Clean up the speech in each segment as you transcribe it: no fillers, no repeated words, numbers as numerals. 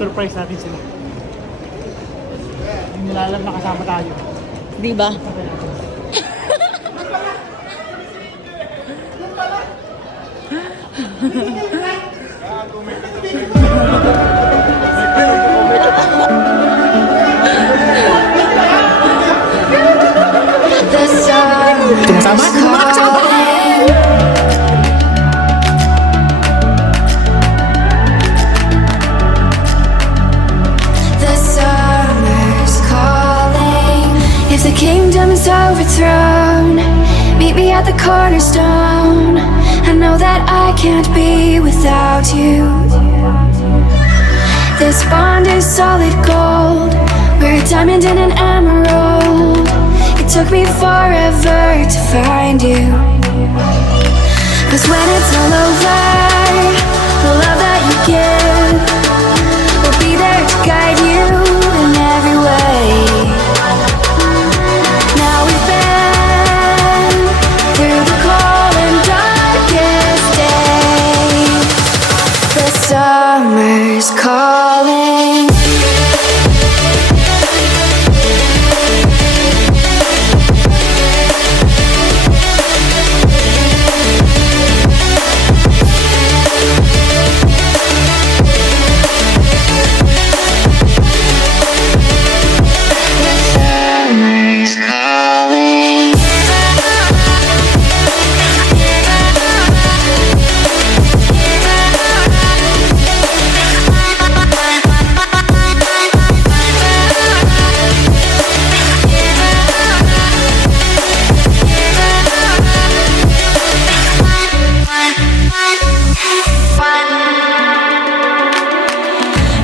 surprise natin sila. Hindi nila alam na kasama tayo. Di ba? Tumasama? The summer's calling. If the kingdom is overthrown, meet me at the cornerstone. I know that I can't be without you. This bond is solid gold. We're a diamond and an emerald. It took me forever to find you. 'Cause when it's all over, the love that you give will be there to guide you in every way. Now we've been through the cold and darkest days. The summer's calling.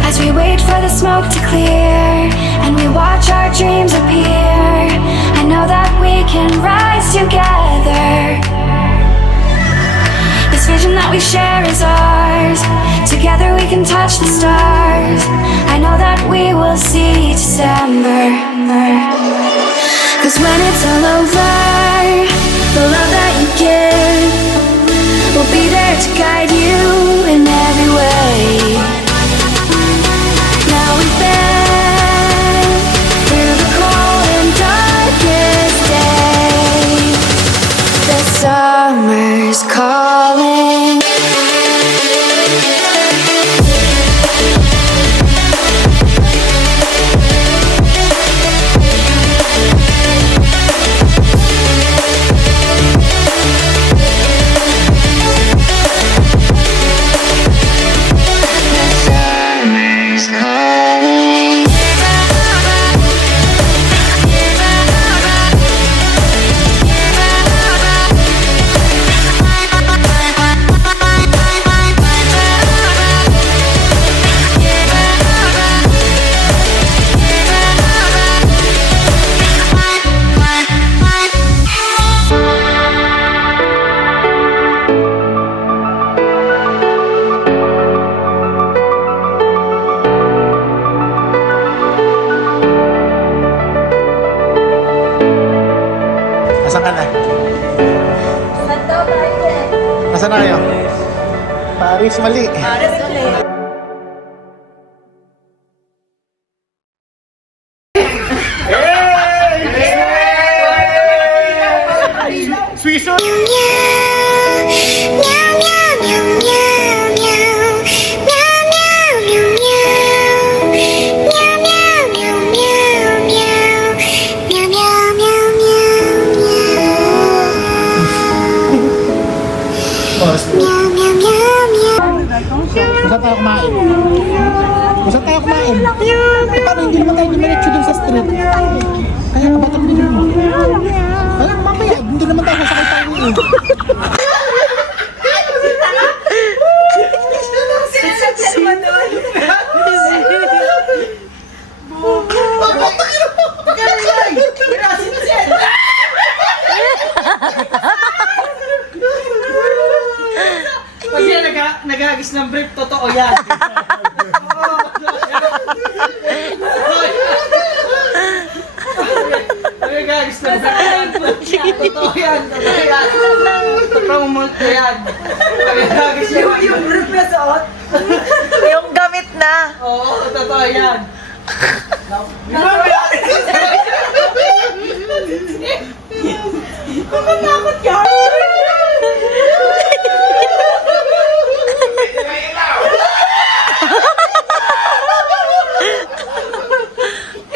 As we wait for the smoke to clear and we watch our dreams appear, I know that we can rise together. This vision that we share is ours. Together we can touch the stars. I know that we will see December. 'Cause when it's all over, the love that you give will be there to guide you in every way. Now we've been through the cold and darkest days. The summer's calling. Nasaan ka na? Saan daw tayo eh? Nasaan na kayo? Paris, mali. Paris ulit. Swiso! Saan tayo kumain? Saan tayo kumain? Paano hindi naman tayo dumiretso dun sa street? Kaya ka ba ito pinili mo? Kaya mamaya, doon naman tayo sasakay tayo eh. Pag yan nag-agis ng brief, totoo yan. Nag-agis ng brief yan. Totoo yan. Promote ko yan. Nag-agis yan. Yung brief na suot? Yung gamit na. na. Oo, totoo yan. Kumatakot ka!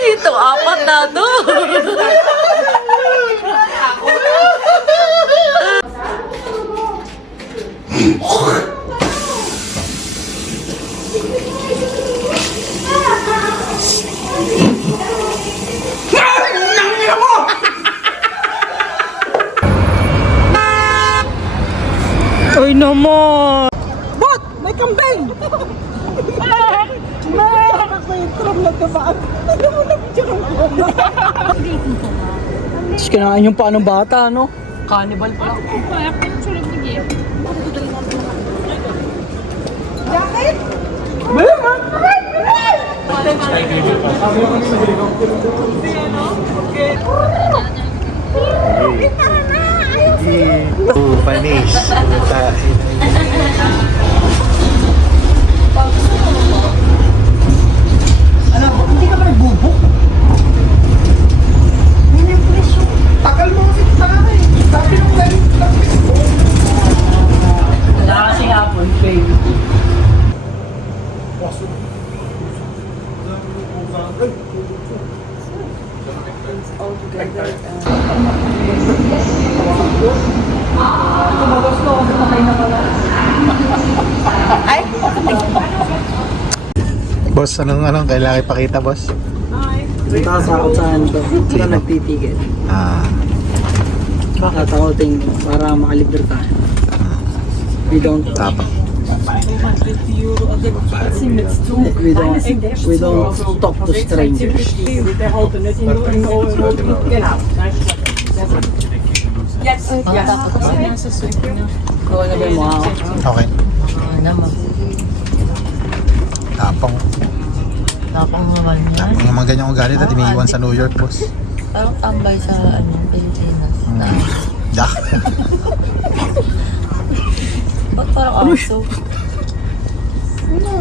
Ito, apat na to. Ay naman! Bot! May kambing! Tapos kinain yung paanong bata, no? Cannibal pa. Panis. Ano, hindi ka ba nagbubok? Tagal mo kasi tayo. Sabi nung galing lang. Wala kasi hapon, babe. Boss, anong kailangan ipakita, boss? Takot sa ano to. Sila Sino? nagtitigil. Ah, Katakotin para makalibir tayo. We don't tapak. we don't talk to strangers. Kung ano ba yung mukha ko? Okay. Naman. Tapang. Tapang naman yan. Tapang yung mga ganyang ugali na tiniiwan sa New York, boss. Parang tambay sa ano, Pilipinas. Na, Dak. ba't parang aso?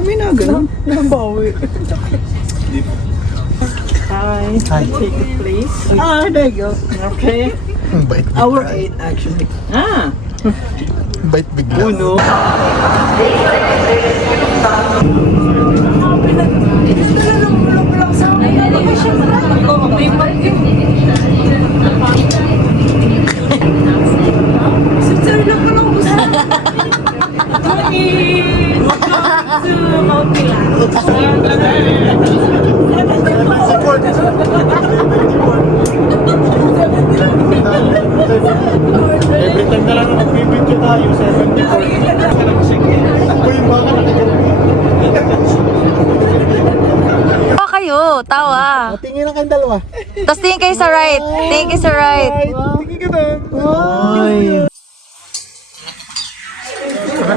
May na ganun. Nabawi. Hi. Hi. Take it, please. Ah, there you go. Okay. Ang bait Hour bigla. 8 actually. Ah. Ang bait bigla. Uno. Every time na lang magbibidyo tayo, 74. Uy, baka Pa kayo, tawa. Tingin lang kayong dalawa. Tapos tingin kayo sa right. Tingin kayo sa right. Tingin ka doon.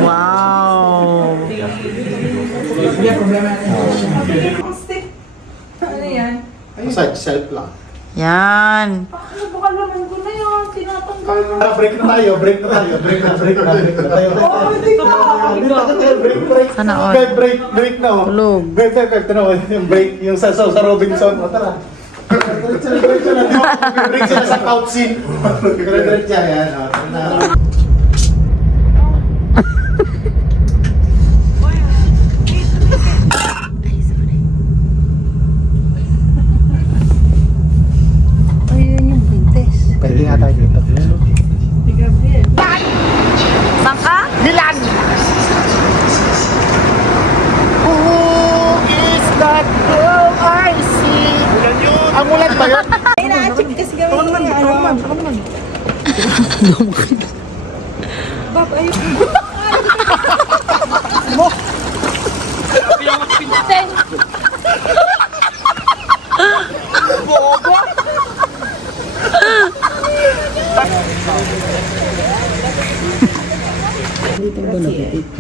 Wow. Massage self lang. Yan. Break na tayo. Break na tayo. Break na tayo. Sana all. Break na oh. Tulog. Break. Yung break, yung sa Robinson. O tara. Diretso na. Break sila sa couch scene. Diretso yan. O, tara na. Pwede nga tayo dito. Saan ka? Dilan. Who is that girl I see? Amulat ba yun?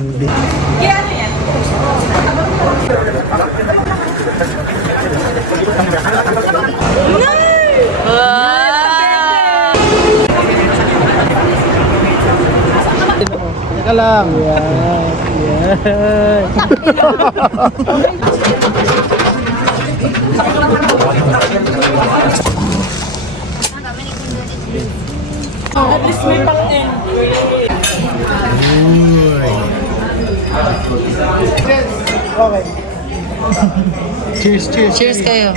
Hindi. Teka lang. Yes. Okay. Cheers, cheers. Cheers kayo.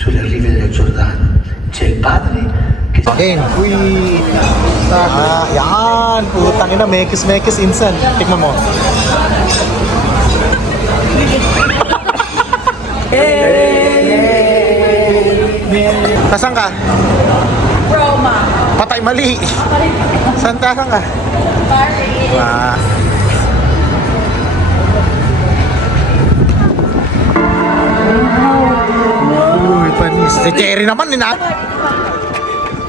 Sulle rive del Giordano c'è il padre che Again. Uy. Yan. Putang ina, mekis instant. Tikman mo. Nasaan ka? Roma. Patay mali. Saan ka? Ah. Uy, panis. Eh, cherry naman,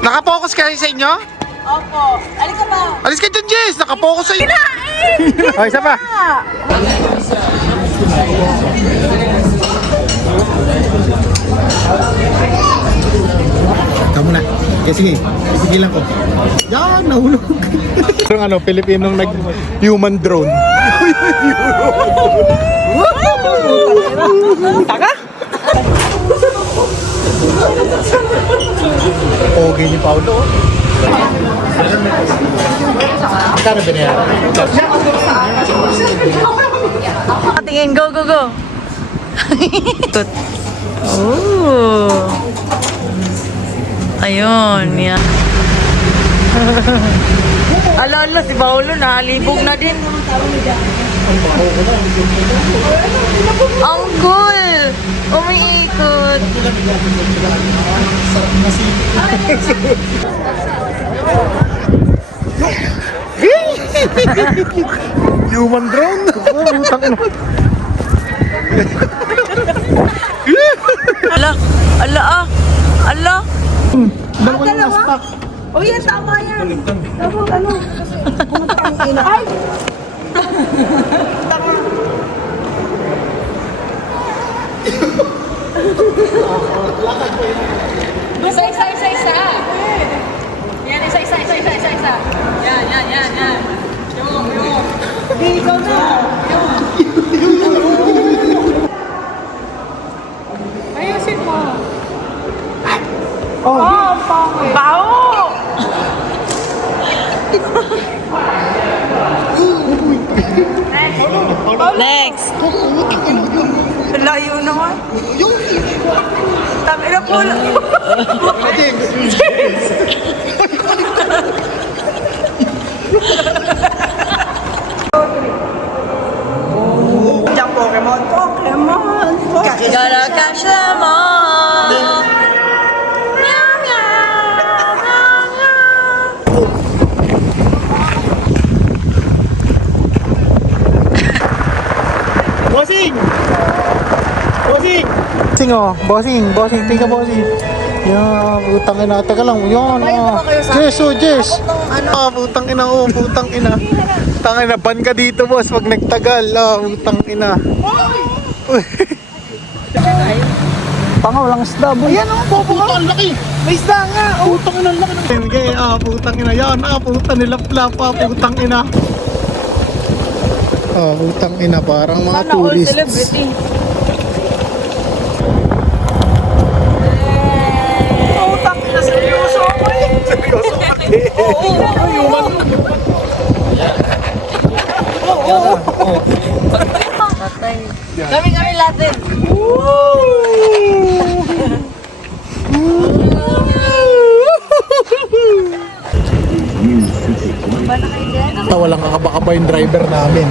Nakapokus kayo sa inyo? Opo. Alis ka ba? Alis ka dyan, Jess! Nakapokus sa inyo! Ay, isa pa! Ikaw muna. Okay, sige. Sigilan ko. Yan, nahulog. Yung ano, Pilipinong nag-human drone. Taka? Okay ni Paulo. Magkano binayaran? Tingin, go, go, go. Oh. Ayun, yan. Ala, si Paolo nahalibog na din. Ang cool! Umiikot. Human drone? Utang ina. Ala, ala ah. Ala. Dalawang last pack. Oh, yan, tama yan. Tapos ano? Putang ina. Ay! Isa. Yan, isa. Yan. Yung. Hindi, ikaw na. Ayusin mo. Oh, pangit. Bao! Next. Layo naman. Tangina po. Diyan, Pokemon. Gotta catch them all. Meow, meow. Bossing! Bossing, tingka bossing. Yan, putang ina. Teka lang, yan. Jess, Jess. Putang ina, putang ina. Tangin na, ban ka dito, boss, pag nagtagal. Putang ina. Tanga, walang isda, boy. Yan, putang ang laki. May isda nga. Putang ina, ang laki. Sige, putang ina. Yan, putang nilap-lap, putang ina. Putang ina, parang mga tourists. Celebrity. Kami lahat. Walang kakabaka yung driver namin.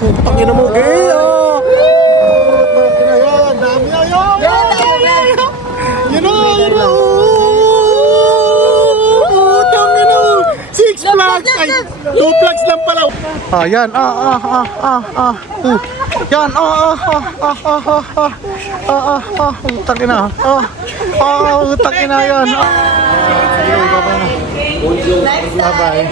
Putang ina mo. Yan, dami na yan. Yun na. Putang ina. Six Flags. Two plugs lang pala. Ah, yan. Yan. Utang ina. Utang ina yan. Okay, bye-bye na. Bye-bye.